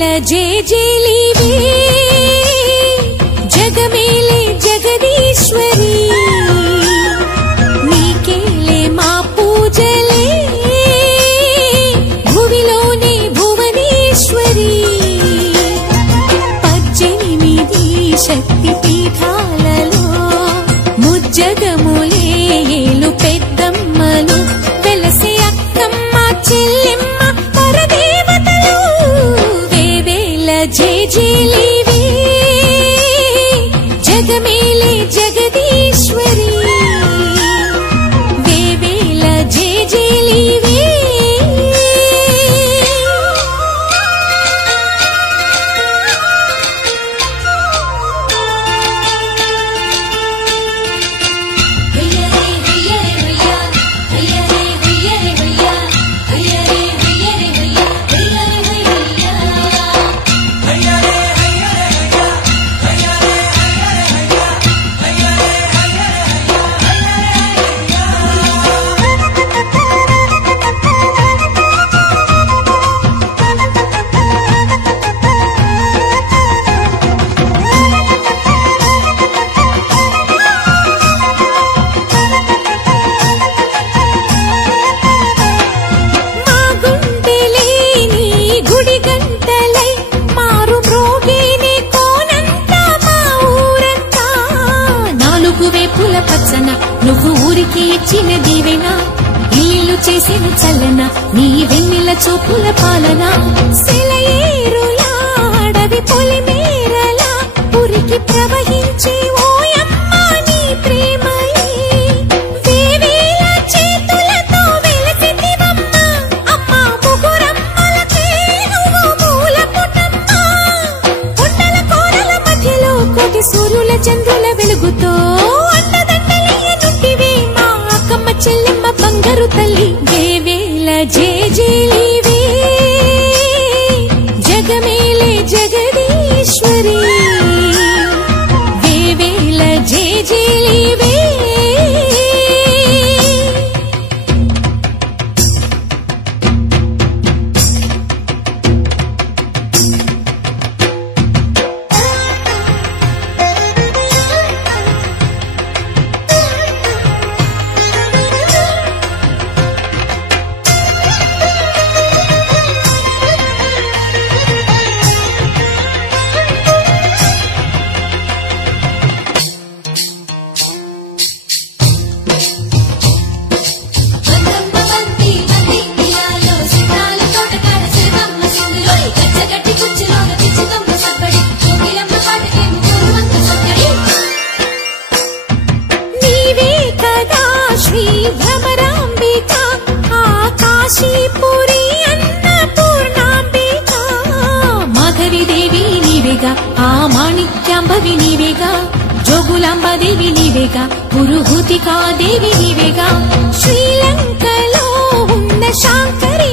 వేవేల జేజేలివే జగమేలే జగదీశ్వరి నీకేలే మా పూజలే భువిలోనే భువనేశ్వరి 18 శక్తి పీఠాలలో ముజ్జగములేలు పెద్దమ్మలు వెలసే అక్కమ్మ చెల్లెమ్మ పరదేవతలు వేవేల జేజేలివే జగమేలే జగదీశ్వరి వేవేల జేజేలివే నువ్వు ఊరికి ఇచ్చిన దీవెనా ఇల్లు చేసిన చల్లన నీ వెన్నెల చూపుల పాలన సెలయేరులా అడవి పొలిమేరలా ఉరికి ప్రవహించే ఓయమ్మ నీ ప్రేమలే వేవేల చేతులతో వెలసితివమ్మ అమ్మ ముగురమ్మలకే నువ్వు మూలపుటమ్మ కొండల కోరల మధ్యలో కోటి సూర్యుల చంద్రుల వెలుగుతో చెల్లెమ్మ బంగారు తల్లి వేవేల జేజేలివే జగమేలే జగదీశ్వరి వేవేల జేజేలివే ఆ మాణిక్యాంబవి నీవేగా జోగులాంబదేవి నీవేగా పురుహూతికా దేవి నీవేగా శ్రీలంకలో ఉన్న శాంకరి